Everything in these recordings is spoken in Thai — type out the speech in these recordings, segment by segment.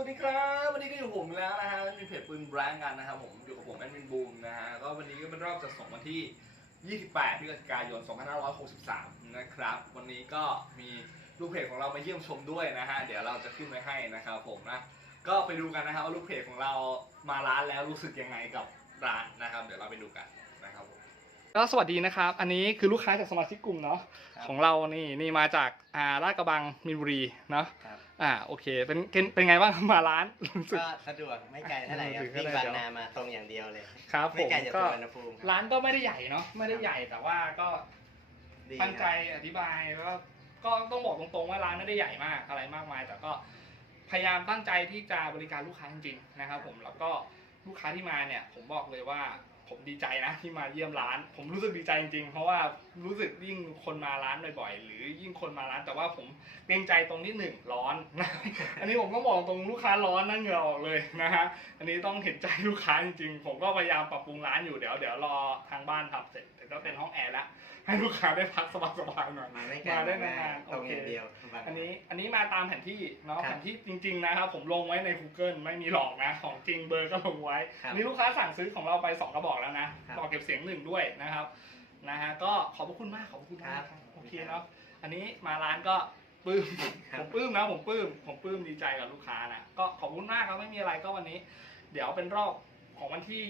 วัสดีครับ วันนี้ก็อยู่กับผมแล้วนะฮะมีเพจปืนแบงกันนะครับผมอยู่กับผมแอดมินบูมนะฮะก็วันนี้ก็เป็นรอบจัดส่งวันที่ 28พฤศจิกายน 2563 นะครับ วันนี้ก็มีลูกเพจของเรามาเยี่ยมชมด้วยนะฮะเดี๋ยวเราจะขึ้นไว้ให้นะครับผมนะก็ไปดูกันนะครับว่าลูกเพจของเรามาร้านแล้วรู้สึกยังไงกับร้านนะครับ เดี๋ยวเราไปดูกันนะครับผมก็สวัสดีนะครับ อันนี้คือลูกค้าจากสมาชิกกลุ่มเนาะครับของเรานี่นี่มาจากอ่าลาดกระบังมีนบุรีเนาะครับ อ่าโอเค เป็นเป็นเป็นไงบ้างมาร้านรู้สึก ก็สะดวกไม่ไกลเท่าไหร่ครับไม่วิ่งไกลบางเดี๋ยวนามาตรงอย่างเดียวเลย ครับผไม่มไกลจากก็สุวรรณภูมิครับร้านก็ไม่ได้ใหญ่เนาะไม่ได้ใหญ่แต่ว่าก็ดีตั้งใจครับอธิบายแล้วก็ก็ต้องบอกตรงๆว่าร้านไม่ได้ใหญ่มากอะไรมากมาย แต่ก็พยายามตั้งใจที่จะบริการลูกค้าจริงๆนะครับ ผมแล้วก็ลูกค้าที่มาเนี่ย ผมบอกเลยว่า ผมดีใจนะที่มาเยี่ยมร้าน ผมรู้สึกดีใจจริงๆ เพราะว่ารู้สึกยิ่งคนมาร้านบ่อยๆ หรือยิ่งคนมาร้านแต่ว่าผมเกรงใจตรงที่หนึ่งร้อนนะอันนี้ผมก็บอกตรงลูกค้าร้อนนั่งเหงื่อออกเลยนะฮะอันนี้ต้องเห็นใจลูกค้าจริงๆ ผมก็พยายามปรับปรุงร้านอยู่เดี๋ยวเดี๋ยวรอทางบ้านทำเสร็จแต่ก็เป็นห้องแอร์แล้ว ให้ลูกค้าได้พักสบายๆหน่อยมาไม่ไกลมาได้มากนานๆตรงโอเคอย่างเดียวบางอันนี้อันนี้มาตามแผนที่เนาะครับแผนที่จริง ๆ นะครับ ผมลงไว้ใน Google ไม่มีหลอกนะ ของจริงเบอร์ก็ลงไว้ครับอันนี้ลูกค้าสั่งซื้อของเราไปสองกระบอกแล้วนะครับบอกเก็บเสียงหนึ่งด้วยนะครับนะฮะก็ขอบพระคุณมากขอบพระคุณมากครับโอเคเนาะอันนี้มาร้านก็ปลื้มครับ ผมปลื้มนะผมปลื้มผมปลื้มดีใจกับลูกค้านะก็ขอบคุณมากครับไม่มีอะไรก็วันนี้ เดี๋ยวเป็นรอบของวันที่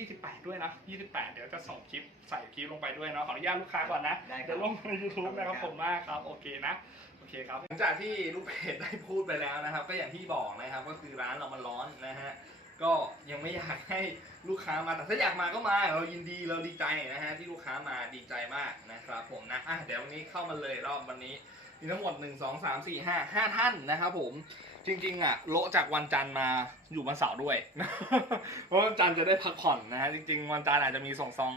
28 ด้วยนะ 28 เดี๋ยวจะส่งคลิปใส่คลิปลงไปด้วยเนาะขออนุญาตลูกค้าก่อนนะ ได้คเดี๋รัยบวลงใน YouTube นะครับขผอบคุณครับมมากครับ โอเคนะ โอเคครับ หลังจากที่ลูกเพจได้พูดไปแล้วนะครับ ก็อย่างที่บอกนะครับ ก็คือร้านเรามันร้อนนะฮะก็ยังไม่อยากให้ลูกค้ามาแต่ถ้าอยากมาก็มา เรายินดีเราดีใจนะฮะที่ลูกค้ามาดีใจมากนะครับผมนะอะเดี๋ยววันนี้เข้ามาเลยรอบวันนี้มีทั้งหมด 1 2 3 4 5 5 ท่านนะครับผม จริงๆอะโละจากวันจันทร์มาอยู่วันเสาร์ด้วย เพราะวันจันทร์จะได้พักผ่อนนะฮะจริง ๆ วันจันทร์อาจจะมีส่งซอง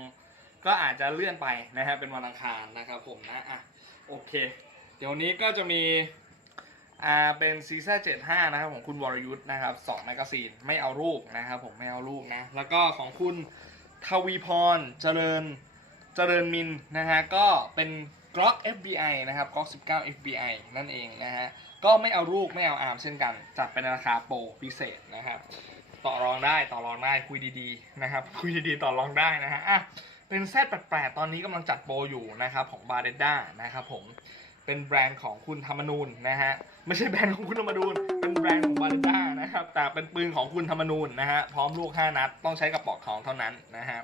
ก็อาจจะเลื่อนไปนะฮะเป็นวันอังคารนะครับผมนะอะโอเค เดี๋ยวนี้ก็จะมีอ่าเป็นซีซั่น75นะครับของคุณวรยุทธ์นะครับ2แมกกาซีนไม่เอารูปนะครับผมไม่เอารูปนะ แล้วก็ของคุณทวีพรเจริญเจริญมินนะฮะก็เป็น กล็อก FBI นะครับกล็อก19 FBI นั่นเองนะฮะ ก็ไม่เอารูปไม่เอาอาร์มเช่นกัน จัดเป็นราคาโปรพิเศษนะครับ ต่อรองได้ต่อรองได้คุยดีๆนะครับ คุยดีๆต่อรองได้นะฮะอะเป็นแซดแปลกๆตอนนี้กำลังจัดโปรอยู่นะครับของบาเดด้านะครับผมเป็นแบรนด์ของคุณธรรมนูนนะฮะไม่ใช่แบรนด์ของคุณธรรมนูนเป็นแบรนด์ของบาเดด้านะครับแต่เป็นปืนของคุณธรรมนูนนะฮะพร้อมลูก 5 นัด ต้องใช้กระบอกทองเท่านั้นนะฮะ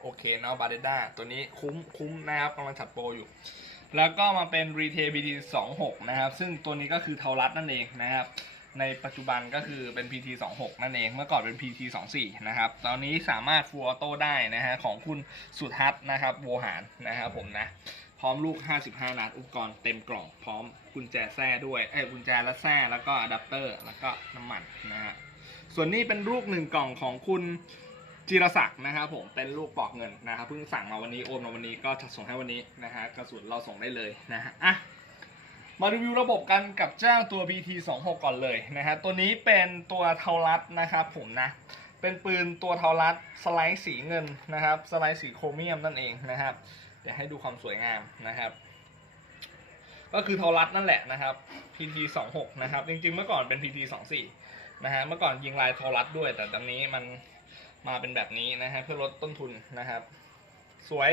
โอเคเนาะบาเดด้าตัวนี้คุ้มคุ้มนะครับกำลังจัดโปรอยู่ แล้วก็มาเป็น Retail BT 26นะครับ ซึ่งตัวนี้ก็คือเทารัดนั่นเองนะครับ ในปัจจุบันก็คือเป็น PT 26นั่นเอง เมื่อก่อนเป็น PT 24นะครับ ตอนนี้สามารถฟูลออโต้ได้นะฮะของคุณสุทัศน์นะครับโวหารนะครับผมนะ พร้อมลูก 55 นัดอุปกรณ์เต็มกล่อง พร้อมกุญแจแส้ด้วยเอ้ยกุญแจและแส้แล้วก็อะแดปเตอร์ แล้วก็น้ำมันนะฮะ ส่วนนี้เป็นลูกหนึ่งกล่องของคุณ จิรศักดิ์นะครับผมเป็นลูกปอกเงินนะครับเพิ่งสั่งมาวันนี้โอนมาวันนี้ก็ส่งให้วันนี้นะฮะกระสุนเราส่งได้เลยนะฮะอะมารีวิวระบบกันกับเจ้าตัว BT 2 6 ก่อนเลยนะฮะตัวนี้เป็นตัวเทารัดนะครับผมนะเป็นปืนตัวเทารัดสไลด์สีเงินนะครับสไลด์สีโครเมียมนั่นเองนะครับเดี๋ยวให้ดูความสวยงามนะครับก็คือเทารัดนั่นแหละนะครับ PT 2 6 นะครับจริงๆเมื่อก่อนเป็น PT 2 4 นะฮะเมื่อก่อนยิงลายเทารัดด้วย แต่ตอนนี้มัน มาเป็นแบบนี้นะฮะเพื่อลดต้นทุนนะครับ สวย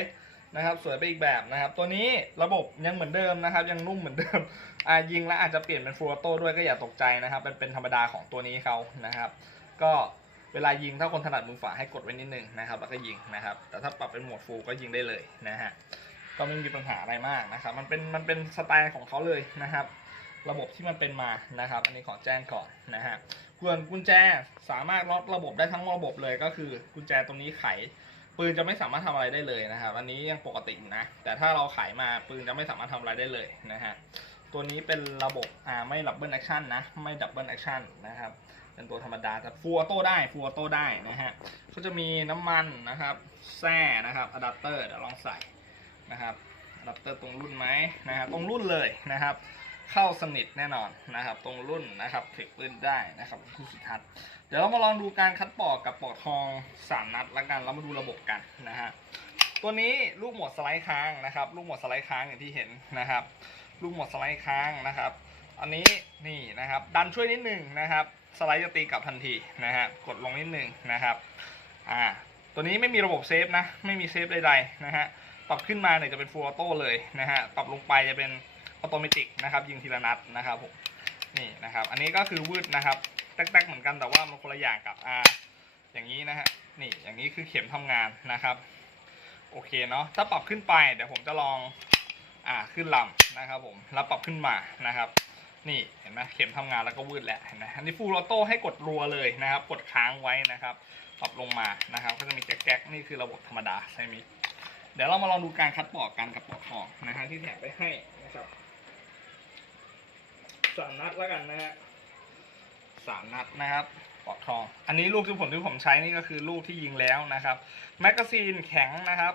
นะครับสวยไปอีกแบบนะครับ ตัวนี้ระบบยังเหมือนเดิมนะครับ ยังนุ่มเหมือนเดิมอายิงแล้วอาจจะเปลี่ยนเป็นฟูลโต้ด้วยก็อย่าตกใจนะครับเป็นเป็นธรรมดาของตัวนี้เขานะครับ ก็เวลายิงถ้าคนถนัดมือฝาให้กดไว้นิดนึงนะครับแล้วก็ยิงนะครับ แต่ถ้าปรับเป็นโหมดฟูก็ยิงได้เลยนะฮะก็ไม่มีปัญหาอะไรมากนะครับ มันเป็นมันเป็นสไตล์ของเขาเลยนะครับ ระบบที่มันเป็นมานะครับ อันนี้ขอแจ้งก่อนนะฮะส่วนกุญแจสามารถล็อกระบบได้ทั้งระบบเลยก็คือกุญแจตรงนี้ไขปืนจะไม่สามารถทำอะไรได้เลยนะครับ อันนี้ยังปกตินะ แต่ถ้าเราขายมาปืนจะไม่สามารถทำอะไรได้เลยนะฮะ ตัวนี้เป็นระบบอ่าไม่ดับเบิลแอคชั่นนะ ไม่ดับเบิลแอคชั่นนะครับ เป็นตัวธรรมดาแต่ฟูออโต้ได้ฟูออโต้ได้นะฮะ ก็จะมีน้ำมันนะครับ แส้นะครับอะแดปเตอร์เดี๋ยวลองใส่นะครับอะแดปเตอร์ตรงรุ่นไหมนะครับ ตรงรุ่นเลยนะครับ เข้าสนิทแน่นอนนะครับ ตรงรุ่นนะครับคลิกปืนได้นะครับคุณสุทัศน์เดี๋ยวเรามาลองดูการคัดปอกกับปอกทอง 3 นัดละกันแล้วมาดูระบบกันนะฮะตัวนี้ลูกหมดสไลด์ค้างนะครับ ลูกหมดสไลด์ค้างอย่างที่เห็นนะครับ ลูกหมดสไลด์ค้างนะครับ อันนี้นี่นะครับ ดันช่วยนิดหนึ่งนะครับ สไลด์จะตีกลับทันทีนะฮะกดลงนิดหนึ่งนะครับอ่าตัวนี้ไม่มีระบบเซฟนะไม่มีเซฟใดๆนะฮะปรับขึ้นมาเนี่ยจะเป็นฟูลออโต้เลยนะฮะปรับลงไปจะเป็น ออโตเมติกนะครับ ยิงทีละนัดนะครับผมนี่นะครับ อันนี้ก็คือวืดนะครับแต๊กๆเหมือนกันแต่ว่ามันคนละอย่างกับอ่าอย่างนี้นะฮะนี่อย่างนี้คือเข็มทำงานนะครับ โอเคเนาะถ้าปรับขึ้นไปเดี๋ยวผมจะลองอ่าขึ้นลำนะครับผมแล้วปรับขึ้นมานะครับนี่เห็นไหมเข็มทำงานแล้วก็วืดแหละเห็นไหมอันนี้ฟูลออโต้ให้กดรัวเลยนะครับ กดค้างไว้นะครับ ปรับลงมานะครับ ก็จะมีแก๊กๆนี่คือระบบธรรมดาใช่ไหมเดี๋ยวเรามาลองดูการคัดปอกกันกับปอกทองนะฮะที่แถมไปให้นะครับ สามนัดแล้วกันนะฮะสามนัดนะครับปอกทอง อันนี้ลูกที่ผมที่ผมใช้นี่ก็คือลูกที่ยิงแล้วนะครับแมกกาซีนแข็งนะครับ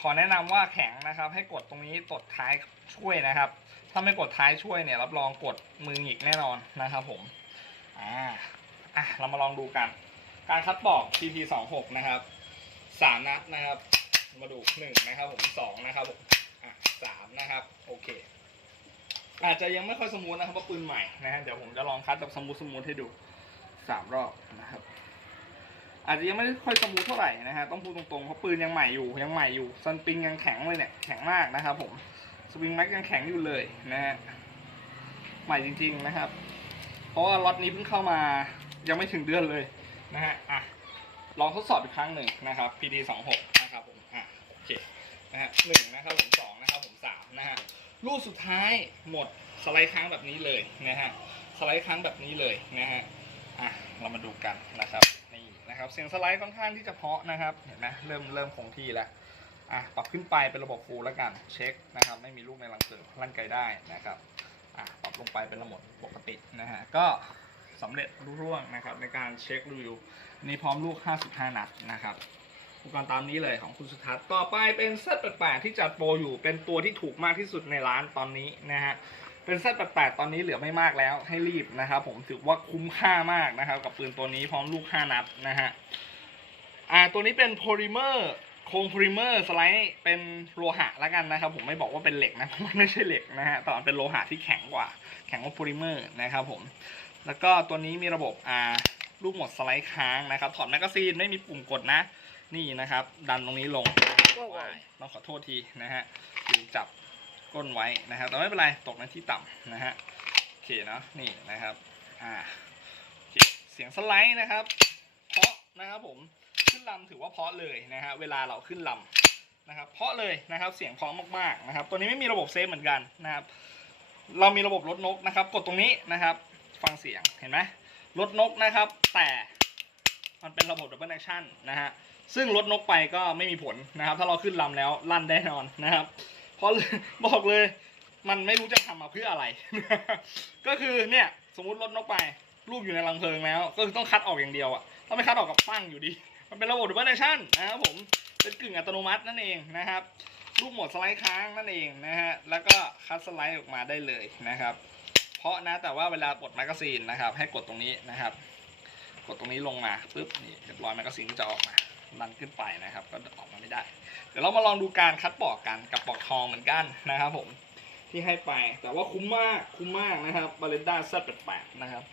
ขอแนะนำว่าแข็งนะครับ ให้กดตรงนี้กดท้ายช่วยนะครับ ถ้าไม่กดท้ายช่วยเนี่ย รับรองกดมือหงิกแน่นอนนะครับ ผมอ่าอะเรามาลองดูกัน การคัดปอก TP 2 6นะครับสามนัดนะครับ มาดูหนึ่งนะครับ ผมสองนะครับผมอะสามนะครับ โอเค อาจจะยังไม่ค่อยสมูทนะครับเพราะปืนใหม่นะฮะเดี๋ยวผมจะลองคัดแบบสมูทสมูทให้ดูสามรอบนะครับ อาจจะยังไม่ค่อยสมูทเท่าไหร่นะฮะต้องพูดตรงๆเพราะปืนยังใหม่อยู่ยังใหม่อยู่ซันปิงยังแข็งเลยเนี่ยแข็งมากนะครับ ผมสปริงแม็กยังแข็งอยู่เลยนะฮะใหม่จริง ๆนะครับ เพราะว่าล็อตนี้เพิ่งเข้ามายังไม่ถึงเดือนเลยนะฮะอะลองทดสอบอีกครั้งหนึ่งนะครับ PD 2 6นะครับผมอะโอเคนะฮะหนึ่งนะครับผมสองนะครับผมสามนะฮะ ลูกสุดท้ายหมดสไลด์ค้างแบบนี้เลยนะฮะสไลด์ค้างแบบนี้เลยนะฮะอะเรามาดูกันนะครับนี่นะครับเสียงสไลด์ค่อนข้างที่จะเพาะนะครับเห็นไหมเริ่มเริ่มคงที่แล้วอะปรับขึ้นไปเป็นระบบฟูลแล้วกันเช็คนะครับไม่มีลูกในรังเสือลั่นไกลได้นะครับอะปรับลงไปเป็นระบบปกตินะฮะก็สำเร็จรุ่ร่วงนะครับในการเช็ครีวิวนี่พร้อมลูก 55 นัดนะครับ อุปกรณ์ตามนี้เลยของคุณสุทัศน์ต่อไปเป็นเซตแปลกๆที่จัดโปรอยู่เป็นตัวที่ถูกมากที่สุดในร้านตอนนี้นะฮะเป็นเซตแปดตอนนี้เหลือไม่มากแล้วให้รีบนะครับผมถือว่าคุ้มค่ามากนะครับกับปืนตัวนี้พร้อมลูก 5 นัดนะฮะอ่าตัวนี้เป็นโพลิเมอร์โครงโพลิเมอร์สไลด์เป็นโลหะแล้วกันนะครับ ผมไม่บอกว่าเป็นเหล็กนะเพราะมันไม่ใช่เหล็กนะฮะแต่มันเป็นโลหะที่แข็งกว่า แข็งกว่าโพลิเมอร์นะครับผมแล้วก็ตัวนี้มีระบบอ่าลูกหมดสไลด์ค้างนะครับถอดแมกกาซีนไม่มีปุ่มกดนะ นี่นะครับ ดันตรงนี้ลงว้ายต้องขอโทษทีนะฮะลืมจับก้นไว้นะครับ แต่ไม่เป็นไรตกในที่ต่ำนะฮะโอเคเนาะนี่นะครับอ่าโอเคเสียงสไลด์นะครับเพราะนะครับผมขึ้นลำถือว่าเพราะเลยนะฮะเวลาเราขึ้นลำนะครับเพราะเลยนะครับเสียงเพราะมากๆนะครับ ตัวนี้ไม่มีระบบเซฟเหมือนกันนะครับ เรามีระบบลดนกนะครับ กดตรงนี้นะครับ ฟังเสียงเห็นไหมลดนกนะครับ แต่มันเป็นระบบดับเบิลแอคชั่นนะฮะ ซึ่งลดนกไปก็ไม่มีผลนะครับ ถ้าเราขึ้นลำแล้วลั่นแน่นอนนะครับ เพราะบอกเลยมันไม่รู้จะทำมาเพื่ออะไร ก็คือเนี่ยสมมุติลดนกไปรูปอยู่ในรังเพลิงแล้ว ก็คือต้องคัดออกอย่างเดียวอะถ้าไม่คัดออกกับปั้งอยู่ดี มันเป็นระบบดับเบิลเนชั่นนะครับผมเป็นกึ่งอัตโนมัตินั่นเองนะครับรูปหมดสไลด์ค้างนั่นเองนะฮะแล้วก็คัดสไลด์ออกมาได้เลยนะครับ เพราะนะแต่ว่าเวลาปลดแมกกาซีนนะครับ ให้กดตรงนี้นะครับ กดตรงนี้ลงมาปุ๊บนี่เรียบร้อยแมกกาซีนก็จะออกมา ดันขึ้นไปนะครับ ก็ออกมาไม่ได้ เดี๋ยวเรามาลองดูการคัดปอกกันกับปอกทองเหมือนกันนะครับ ผมที่ให้ไป แต่ว่าคุ้มมากคุ้มมากนะครับบาเลนด้าเซตแปดนะครับ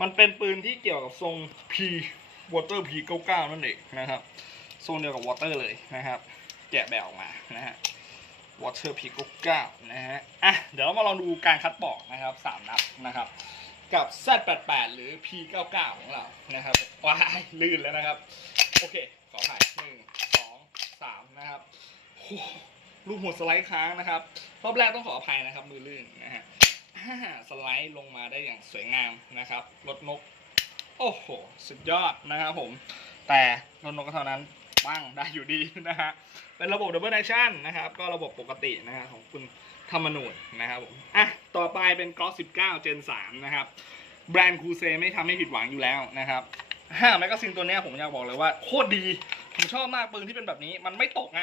มันเป็นปืนที่เกี่ยวกับทรง P Water P 99 นั่นเองนะครับทรงเดียวกับ Water เลยนะครับ แกะแบบออกมานะฮะ Water P 99 นะฮะอะเดี๋ยวเรามาลองดูการคัดปอกนะครับสามนัดนะครับกับ Z88 หรือ P99 ของเรานะครับว้ายลื่นแล้วนะครับ โอเค อถ่ายหนึ่งสองสามนะครับโอ้ลูกหัวสไลด์ค้างนะครับรอบแรกต้องขออภัยนะครับ มือลื่นนะฮะสไลด์ลงมาได้อย่างสวยงามนะครับรถนก โอ้โห สุดยอดนะครับผม แต่รถนกก็เท่านั้นบ้างได้อยู่ดีนะฮะเป็นระบบ Double Action นนะครับ ก็ระบบปกตินะฮะของคุณธรรมนูญนะครับผมอะต่อไปเป็น Glock 19 Gen 3นะครับ แบรนด์คูเซไม่ทำให้ผิดหวังอยู่แล้วนะครับ ห้าแมกกาซีนตัวเนี้ยผมอยากบอกเลยว่าโคตรดี ผมชอบมากปืนที่เป็นแบบนี้ มันไม่ตกไง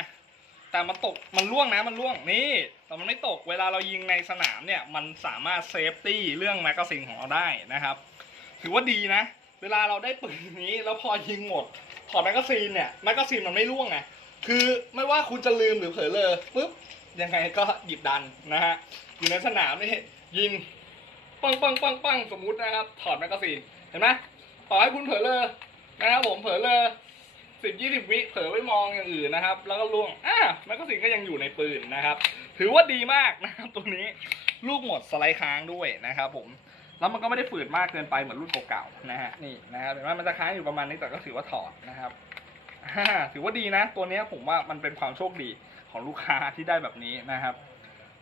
แต่มันตกมันล่วงนะมันล่วงนี่แต่มันไม่ตกเวลาเรายิงในสนามเนี่ยมันสามารถเซฟตี้เรื่องแมกกาซีนของเราได้นะครับ ถือว่าดีนะ เวลาเราได้ปืนนี้แล้วพอยิงหมดถอดแมกกาซีนเนี่ยแมกกาซีนมันไม่ล่วงไงคือไม่ว่าคุณจะลืมหรือเผลอเลยปุ๊บยังไงก็หยิบดันนะฮะอยู่ในสนามนี่ยิงปังปังปังปังสมมุตินะครับ ถอดแมกกาซีนเห็นไหม ต่อให้คุณเผลอเลยนะครับผมเผลอเลยสิบยี่สิบวิเผลอไปมองอย่างอื่นนะครับ แล้วก็ล่วงอ่าแมกกาซีนก็ยังอยู่ในปืนนะครับ ถือว่าดีมากนะครับตัวนี้ลูกหมดสไลด์ค้างด้วยนะครับ ผมแล้วมันก็ไม่ได้ฝืดมากเกินไปเหมือนรุ่นเก่าๆนะฮะนี่นะครับเห็นไหมมันจะค้างอยู่ประมาณนี้แต่ก็ถือว่าถอดนะครับถือว่าดีนะ ตัวนี้ผมว่ามันเป็นความโชคดีของลูกค้าที่ได้แบบนี้นะครับ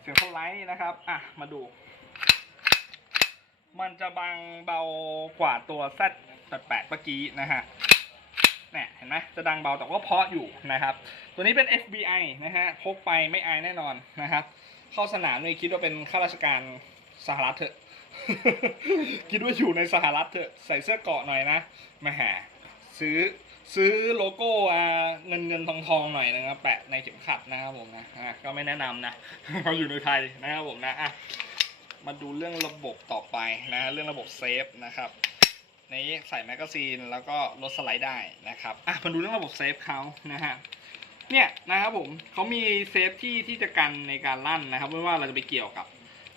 เสียงสไลด์นะครับอะมาดู มันจะบางเบากว่าตัว Z 88เมื่อกี้นะฮะเนี่ยเห็นไหมจะดังเบาแต่ว่าเพาะอยู่นะครับ ตัวนี้เป็น FBI นะฮะพกไปไม่อายแน่นอนนะครับ เข้าสนามนี่คิดว่าเป็นข้าราชการสหรัฐเถอะ คิดว่าอยู่ในสหรัฐเถอะใส่เสื้อเกาะหน่อยนะมาหาซื้อซื้อโลโก้อ่าเงินเงินทองทองหน่อยนะครับแปะในเข็มขัดนะครับผมนะก็ไม่แนะนำนะเราอยู่ในไทยนะครับผมนะอะมาดูเรื่องระบบต่อไปนะเรื่องระบบเซฟนะครับ นี้ใส่แมกกาซีนแล้วก็ลดสไลด์ได้นะครับอะมาดูเรื่องระบบเซฟเขานะฮะเนี่ยนะครับผมเขามีเซฟที่ที่จะกันในการลั่นนะครับไม่ว่าเราจะไปเกี่ยวกับ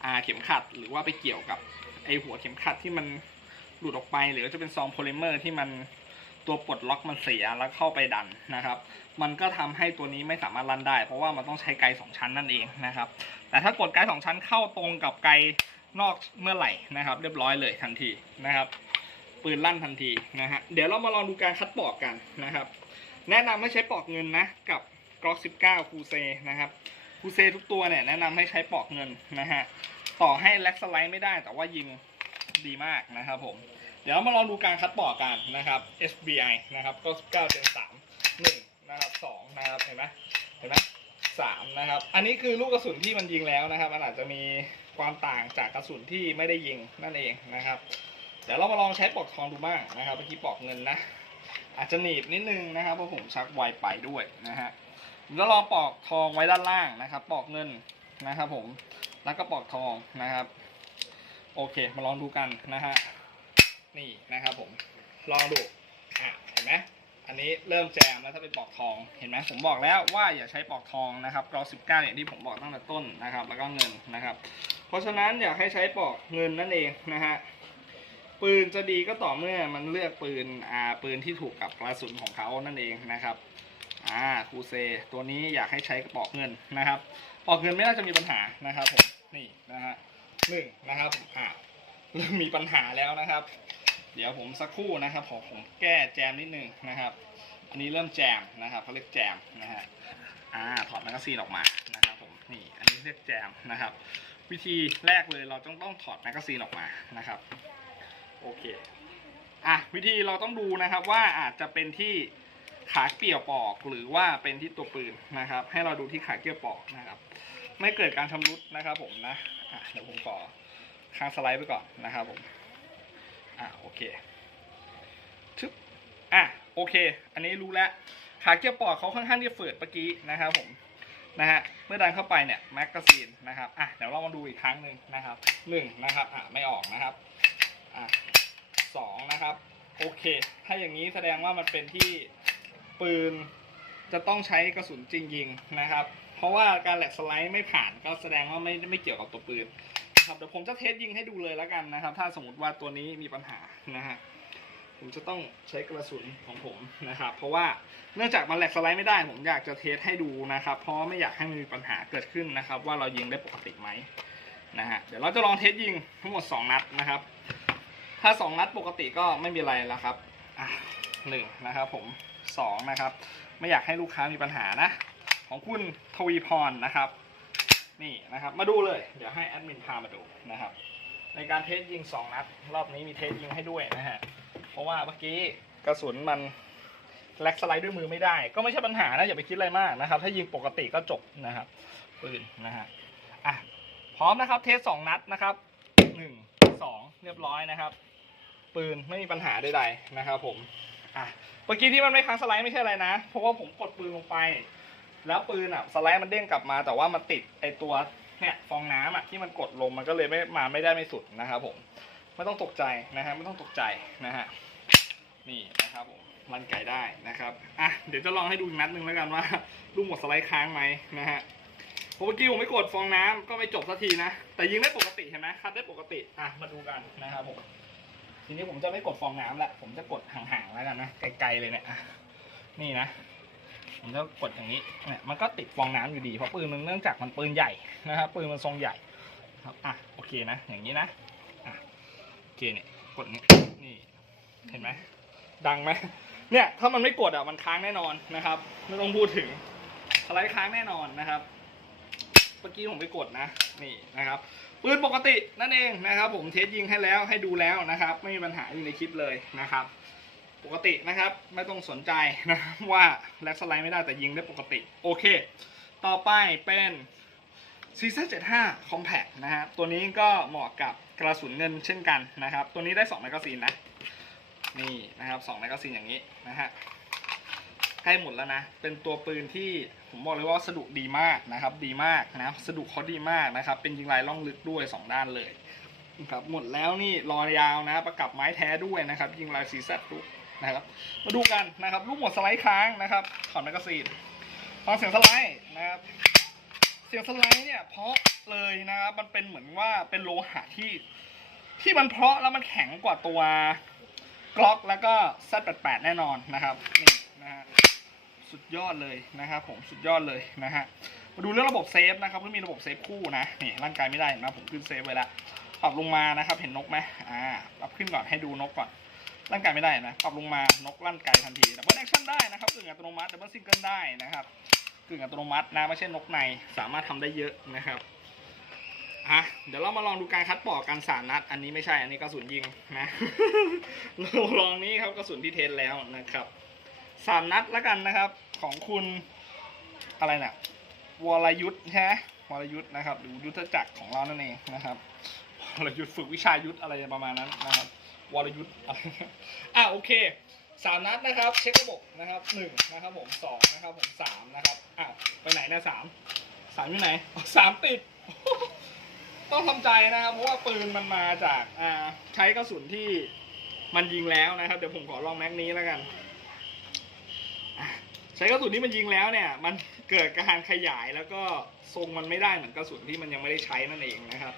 อ่าเข็มขัด หรือว่าไปเกี่ยวกับไอหัวเข็มขัดที่มันหลุดออกไป หรือว่าจะเป็นซองโพลิเมอร์ที่มันตัวปลดล็อกมันเสียแล้วเข้าไปดันนะครับ มันก็ทำให้ตัวนี้ไม่สามารถลั่นได้ เพราะว่ามันต้องใช้ไกสองชั้นนั่นเองนะครับ แต่ถ้ากดไกสองชั้นเข้าตรงกับไกนอกเมื่อไหร่นะครับ เรียบร้อยเลยทันทีนะครับ ปืนลั่นทันทีนะฮะเดี๋ยวเรามาลองดูการคัดปอกกันนะครับ แนะนำให้ใช้ปอกเงินนะกับ Glock 19คูเซนะครับคูเซทุกตัวเนี่ยแนะนำให้ใช้ปอกเงินนะฮะต่อให้แล็กสไลด์ไม่ได้แต่ว่ายิงดีมากนะครับผมเดี๋ยวมาลองดูการคัดปอกกันนะครับ SBI นะครับก็9 Gen 3 1นะครับ2นะครับเห็นไหมเห็นไหมสามนะครับ อันนี้คือลูกกระสุนที่มันยิงแล้วนะครับ มันอาจจะมีความต่างจากกระสุนที่ไม่ได้ยิงนั่นเองนะครับ เดี๋ยวเรามาลองใช้ปอกทองดูบ้างนะครับเมื่อกี้ปอกเงินนะอาจจะหนีบนิดนึงนะครับเพราะผมชักไวไปด้วยนะฮะผมจะลองปอกทองไว้ด้านล่างนะครับปอกเงินนะครับผมแล้วก็ปอกทองนะครับ โอเคมาลองดูกันนะฮะนี่นะครับผมลองดูอะเห็นไหมอันนี้เริ่มแจมแล้วถ้าเป็นปอกทองเห็นไหมผมบอกแล้วว่าอย่าใช้ปอกทองนะครับกรอ19อย่างที่ผมบอกตั้งแต่ต้นนะครับ แล้วก็เงินนะครับ เพราะฉะนั้นอยากให้ใช้ปอกเงินนั่นเองนะฮะ ปืนจะดีก็ต่อเมื่อมันเลือกปืนอ่าปืนที่ถูกกับกระสุนของเขานั่นเองนะครับอ่าคูเซตัวนี้อยากให้ใช้กระบอกเงินนะครับปอกเงินไม่น่าจะมีปัญหานะครับผมนี่นะฮะหนึ่งนะครับผมอ่าเริ่มมีปัญหาแล้วนะครับ เดี๋ยวผมสักครู่นะครับผมผมแก้แจมนิดนึงนะครับ อันนี้เริ่มแจมนะครับเขาเรียกแจมนะฮะอ่าถอดแมกกาซีนออกมานะครับผมนี่อันนี้เรียกแจมนะครับ วิธีแรกเลยเราต้องต้องถอดแมกกาซีนออกมานะครับ โอเคอะวิธีเราต้องดูนะครับว่าอาจจะเป็นที่ขาเกี่ยวปอกหรือว่าเป็นที่ตัวปืนนะครับ ให้เราดูที่ขาเกี่ยวปอกนะครับ ไม่เกิดการชำรุดนะครับผมนะอะเดี๋ยวผมขอค้างสไลด์ไปก่อนนะครับผมอะโอเคชึบอะโอเค อันนี้รู้แล้วขาเกี่ยวปอกเขาค่อนข้างที่จะฝืดเมื่อกี้นะครับผมนะฮะเมื่อดันเข้าไปเนี่ยแมกกาซีนนะครับอะเดี๋ยวเรามาดูอีกครั้งหนึ่งนะครับหนึ่งนะครับอะไม่ออกนะครับ อะสองนะครับ โอเค ถ้าอย่างนี้แสดงว่ามันเป็นที่ปืนจะต้องใช้กระสุนจริงยิงนะครับ เพราะว่าการแหลกสไลด์ไม่ผ่านก็แสดงว่าไม่ไม่เกี่ยวกับตัวปืนนะครับเดี๋ยวผมจะเทสยิงให้ดูเลยแล้วกันนะครับ ถ้าสมมติว่าตัวนี้มีปัญหานะฮะผมจะต้องใช้กระสุนของผมนะครับ เพราะว่าเนื่องจากมันแหลกสไลด์ไม่ได้ ผมอยากจะเทสให้ดูนะครับ เพราะไม่อยากให้มันมีปัญหาเกิดขึ้นนะครับ ว่าเรายิงได้ปกติไหมนะฮะเดี๋ยวเราจะลองเทสยิงทั้งหมด 2 นัดนะครับ ถ้าสองนัดปกติก็ไม่มีอะไรแล้วครับหนึ่งนะครับผมสองนะครับ ไม่อยากให้ลูกค้ามีปัญหานะ ของคุณทวีพรนะครับ นี่นะครับ มาดูเลย เดี๋ยวให้แอดมินพามาดูนะครับ ในการเทสยิงสองนัด รอบนี้มีเทสยิงให้ด้วยนะฮะ เพราะว่าเมื่อกี้กระสุนมันแล็กสไลด์ด้วยมือไม่ได้ ก็ไม่ใช่ปัญหานะอย่าไปคิดอะไรมากนะครับ ถ้ายิงปกติก็จบนะครับปืนนะฮะอะพร้อมนะครับเทสสองนัดนะครับหนึ่งสองเรียบร้อยนะครับ ปืนไม่มีปัญหาใดๆนะครับผมอะเมื่อกี้ที่มันไม่ค้างสไลด์ไม่ใช่อะไรนะ เพราะว่าผมกดปืนลงไป แล้วปืนอะสไลด์มันเด้งกลับมา แต่ว่ามันติดไอตัวเนี่ยฟองน้ำอะที่มันกดลงมันก็เลยไม่มาไม่ได้ไม่สุดนะครับผมไม่ต้องตกใจนะฮะไม่ต้องตกใจนะฮะนี่นะครับผมรันไก่ได้นะครับอะเดี๋ยวจะลองให้ดูอีกนัดหนึ่งแล้วกันว่าลูกหมดสไลด์ค้างไหมนะฮะเมื่อกี้ผมไม่กดฟองน้ำก็ไม่จบสักทีนะ แต่ยิงได้ปกติเห็นไหมคัดได้ปกติอะมาดูกันนะครับผม ทีนี้ผมจะไม่กดฟองน้ำละผมจะกดห่างๆแล้วกันนะไกลๆเลยเนี่ยนี่นะผมจะกดอย่างนี้เนี่ยมันก็ติดฟองน้ำอยู่ดีเพราะปืนมันเนื่องจากมันปืนใหญ่นะครับปืนมันทรงใหญ่ครับอะโอเคนะ อย่างนี้นะอะโอเคเนี่ยกดนี้นี่เห็นไหมดังไหมเนี่ยถ้ามันไม่กดอะมันค้างแน่นอนนะครับไม่ต้องพูดถึงสไลด์ค้างแน่นอนนะครับ เมื่อกี้ผมไปกดนะนี่นะครับ ปืนปกตินั่นเองนะครับ ผมเทสยิงให้แล้วให้ดูแล้วนะครับ ไม่มีปัญหาอยู่ในคลิปเลยนะครับ ปกตินะครับไม่ต้องสนใจนะครับว่าแลกสไลด์ไม่ได้แต่ยิงได้ปกติ โอเค ต่อไปเป็นซีซั่น75 Compact นะครับตัวนี้ก็เหมาะกับกระสุนเงินเช่นกันนะครับ ตัวนี้ได้2แมกกาซีนนะนี่นะครับ2แมกกาซีนอย่างนี้นะฮะ ล้หมดแล้วนะ เป็นตัวปืนที่ผมบอกเลยว่าวัสดุดีมากนะครับ ดีมากนะวัสดุเขาดีมากนะครับ เป็นยิงลายล่องลึกด้วย 2 ด้านเลยนะครับหมดแล้วนี่รอยาวนะ ประกับไม้แท้ด้วยนะครับ ยิงลายซีซัดด้วยนะครับ มาดูกันนะครับ ลูกหมดสไลด์ค้างนะครับถอดแมกกาซีนฟังเสียงสไลด์นะครับ เสียงสไลด์เนี่ยเพราะเลยนะครับ มันเป็นเหมือนว่าเป็นโลหะที่ ที่มันเพราะแล้วมันแข็งกว่าตัวกล็อกแล้วก็ Z88 แน่นอนนะครับนี่นะฮะ สุดยอดเลยนะครับผมสุดยอดเลยนะฮะมาดูเรื่องระบบเซฟนะครับก็มีระบบเซฟคู่นะนี่ร่างกายไม่ได้นไหมผมขึ้นเซฟไว้แล้วปรับลงมานะครับเห็นนกไหมอ่าปรับขึ้นก่อนให้ดูนกก่อนร่างกายไม่ได้นะปรับลงมานกลั่นไกลทันทีดับเบิลแอคชั่นได้นะครับกึ่งอัตโนมัติดับเบิลซิงเกิลได้นะครับกึ่งอัตโนมัตินะไม่ใช่นกในสามารถทำได้เยอะนะครับอะเดี๋ยวเรามาลองดูการคัดปอกกันสามนัด อันนี้ไม่ใช่อันนี้กระสุนยิงนะเราลองนี้ครับกระสุนที่เทสแล้วนะครับสามนัดแล้วกันนะครับ ของคุณอะไรนะวรยุทธ์ใช่ไหมวรยุทธ์นะครับหรือยุทธจักรของเรานั่นเองนะครับวรยุทธ์ฝึกวิชายุทธอะไรประมาณนั้นนะครับวรยุทธ์อะไรอะโอเคสามนัดนะครับ เช็คระบบนะครับหนึ่งนะครับผมสองนะครับผมสามนะครับอะไปไหนนะสามสามอยู่ไหนสามติด ต้องทำใจนะครับ เพราะว่าปืนมันมาจากอ่าใช้กระสุนที่มันยิงแล้วนะครับ เดี๋ยวผมขอลองแม็กนี้แล้วกัน ใช้กระสุนที่มันยิงแล้วเนี่ย มันเกิดการขยายแล้วก็ทรงมันไม่ได้เหมือนกระสุนที่มันยังไม่ได้ใช้นั่นเองนะครับ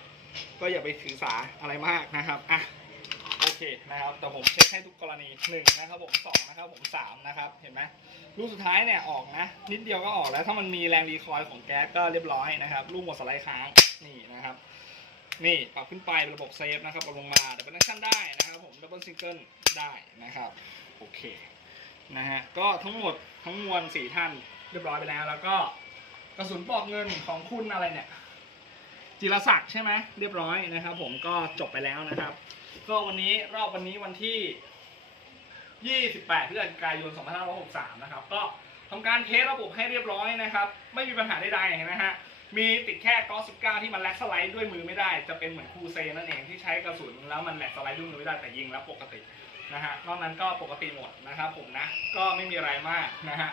ก็อย่าไปถือสาอะไรมากนะครับอะโอเคนะครับ แต่ผมเช็คให้ทุกกรณีหนึ่งนะครับผมสองนะครับผมสามนะครับเห็นไหมลูกสุดท้ายเนี่ยออกนะ นิดเดียวก็ออกแล้วถ้ามันมีแรงรีคอยล์ของแก๊สก็เรียบร้อยนะครับลูกหมดสไลด์ค้างนี่นะครับ นี่ปรับขึ้นไประบบเซฟนะครับปรับลงมาดับเบิลแอคชั่นได้นะครับผมดับเบิลซิงเกิลได้นะครับโอเค นะฮะก็ทั้งหมดทั้งมวลสี่ท่านเรียบร้อยไปแล้ว แล้วก็กระสุนปลอกเงินของคุณอะไรเนี่ย จิรศักดิ์ใช่ไหมเรียบร้อยนะครับ ผมก็จบไปแล้วนะครับ ก็วันนี้รอบวันนี้วันที่ 28พฤศจิกายน 2563 นะครับ ก็ทำการเทสระบบให้เรียบร้อยนะครับ ไม่มีปัญหาใดๆนะฮะมีติดแค่ก๊อ19ที่มันแลกสไลด์ด้วยมือไม่ได้ จะเป็นเหมือนคูเซนั่นเองที่ใช้กระสุนแล้วมันแลกสไลด์ด้วยมือไม่ได้แต่ยิงแล้วปกติ นะฮะนอกนั้นก็ปกติหมดนะครับผมนะก็ไม่มีอะไรมากนะฮะ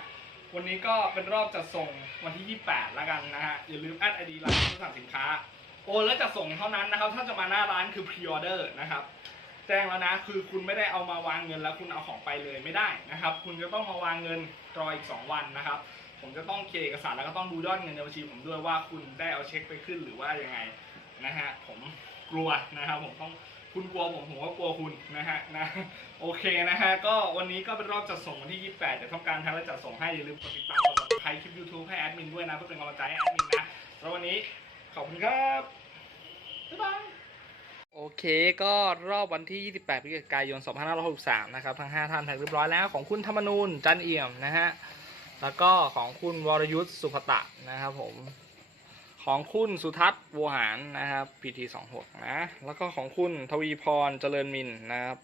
วันนี้ก็เป็นรอบจัดส่งวันที่ 28 แล้วกันนะฮะอย่าลืมแอดไอดีร้านผู้สั่งสินค้าโอนแล้วจัดส่งเท่านั้นนะครับ ถ้าจะมาหน้าร้านคือพรีออเดอร์นะครับแจ้งแล้วนะคือคุณไม่ได้เอามาวางเงินแล้วคุณเอาของไปเลยไม่ได้นะครับ คุณจะต้องมาวางเงินรออีก 2 วันนะครับ ผมจะต้องเคลียร์เอกสารแล้วก็ต้องดูยอดเงินในบัญชีผมด้วยว่าคุณได้เอาเช็คไปขึ้นหรือว่ายังไงนะฮะผมกลัวนะครับผมต้อง คุณกลัวผมผมก็กลัวคุณนะฮะนะโอเคนะฮะก็วันนี้ก็เป็นรอบจัดส่งวันที่ 28เดี๋ยวทำการทำและจัดส่งให้อย่าลืมกดติดตามกดไลค์คลิป YouTube ให้แอดมินด้วยนะเพื่อเป็นกำลังใจให้แอดมินนะแล้ววันนี้ขอบคุณครับบ๊ายบายโอเคก็รอบวันที่ 28พฤศจิกายน 2563 นะครับ ทั้ง 5 ท่านแท็กเรียบร้อยแล้วของคุณธรรมนูนจันเอี่ยมนะฮะแล้วก็ของคุณวรยุทธ์สุภตะนะครับผม ของคุณสุทัศน์วัวหารนะครับ PT 2 6นะ แล้วก็ของคุณทวีพรเจริญมินนะครับ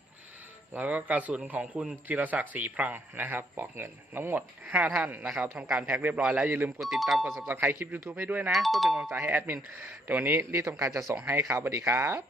แล้วก็กระสุนของคุณจิรศักดิ์ศรีพรังนะครับปอกเงินทั้งหมด 5 ท่านนะครับทำการแพ็คเรียบร้อยแล้ว อย่าลืมกดติดตามกด subscribe คลิป YouTube ให้ด้วยนะ เพื่อเป็นกำลังใจให้แอดมินเดี๋ยววันนี้รีบทำการจะส่งให้ครับสวัสดีครับ